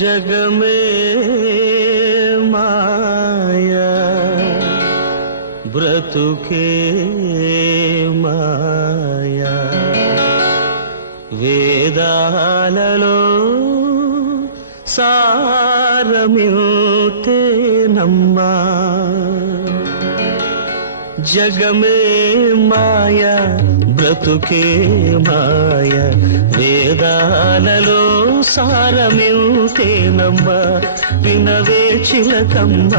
జగమే మాయా బ్రతుకే మాయా వేదాలలో సారమితే నమ్మా జగమే మాయా బ్రతుకే మాయ. వేదాలలో సారమితేనమ్మ. వినవే చిలకమ్మ.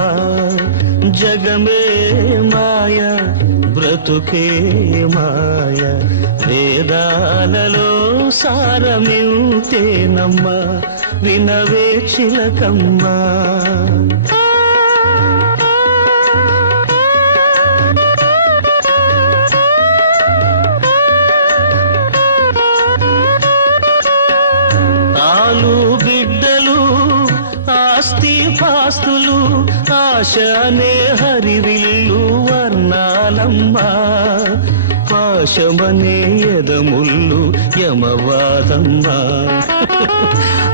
జగమే మాయ. బ్రతుకే మాయ. వేదాలలో సారమితేనమ్మ. వినవే చిలకమ్మ. పాశనే హరివిల్లు వర్ణాలమ్మా. పాశమనే యదముల్లు యమవాదమ్మా.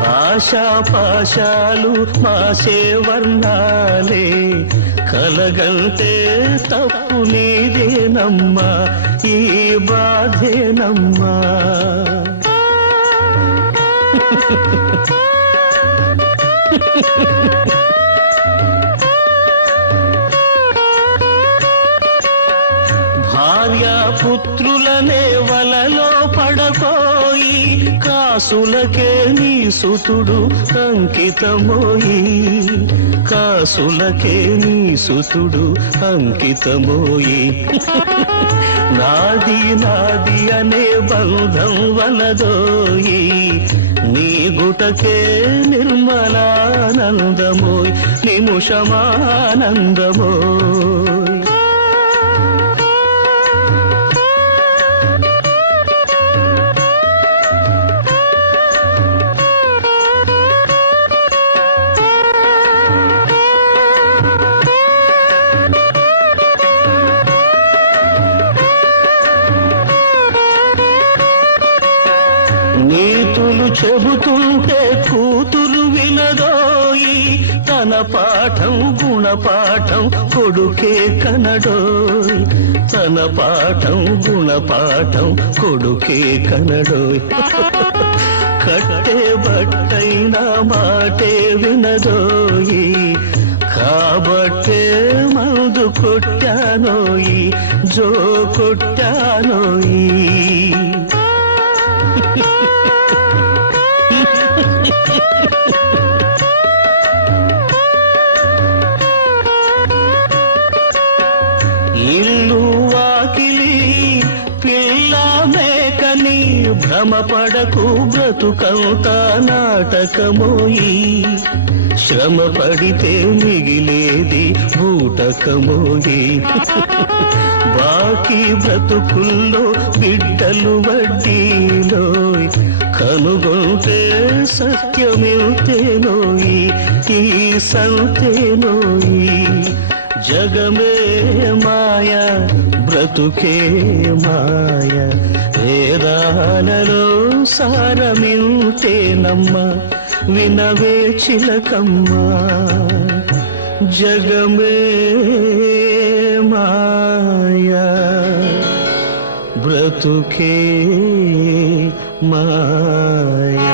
ఆశా పాశాలు మాసే వర్ణాలే. కలగంటే తప్పు నీదేనమ్మా ఈ బాధేనమ్మా. Ha ha ha ha! భార్యాపుత్రులనే వలలో పడపోయి కాసులకే నీ సుతుడు అంకితమోయి. కాసులకే నీ సుతుడు అంకితమోయి. నాది నాది అనే బంధం వలదోయి. నీ గుటకే నిర్మలానందమోయ్ నిముషమానందమోయ్. చెబుతుంటే కూతురు వినదోయి తన పాఠం గుణపాఠం కొడుకే కనడోయ్. తన పాఠం గుణపాఠం కొడుకే కనడోయ్. కట్టే బట్టైన మాటే వినదోయి. కాబట్టే మందు కొట్టానోయి జో కొట్టానోయి. ఇల్లు వాకిలి పిల్ల మేకని భ్రమపడకు బ్రతుకంత నాటకమోయి. శ్రమ పడితే మిగిలేది బూటకమోయి బాకీ బ్రతుకుల్లో బిడ్డలు వడ్డీలో కనుగొ సత్యమేతేనోయి ఈ సంతేనోయి. జగమే మాయ బ్రతుకే మాయ. వేదాలలో సారమింతేనమ్మ వినవే చిలకమ్మ. జగమే మాయ బ్రతుకే మాయ.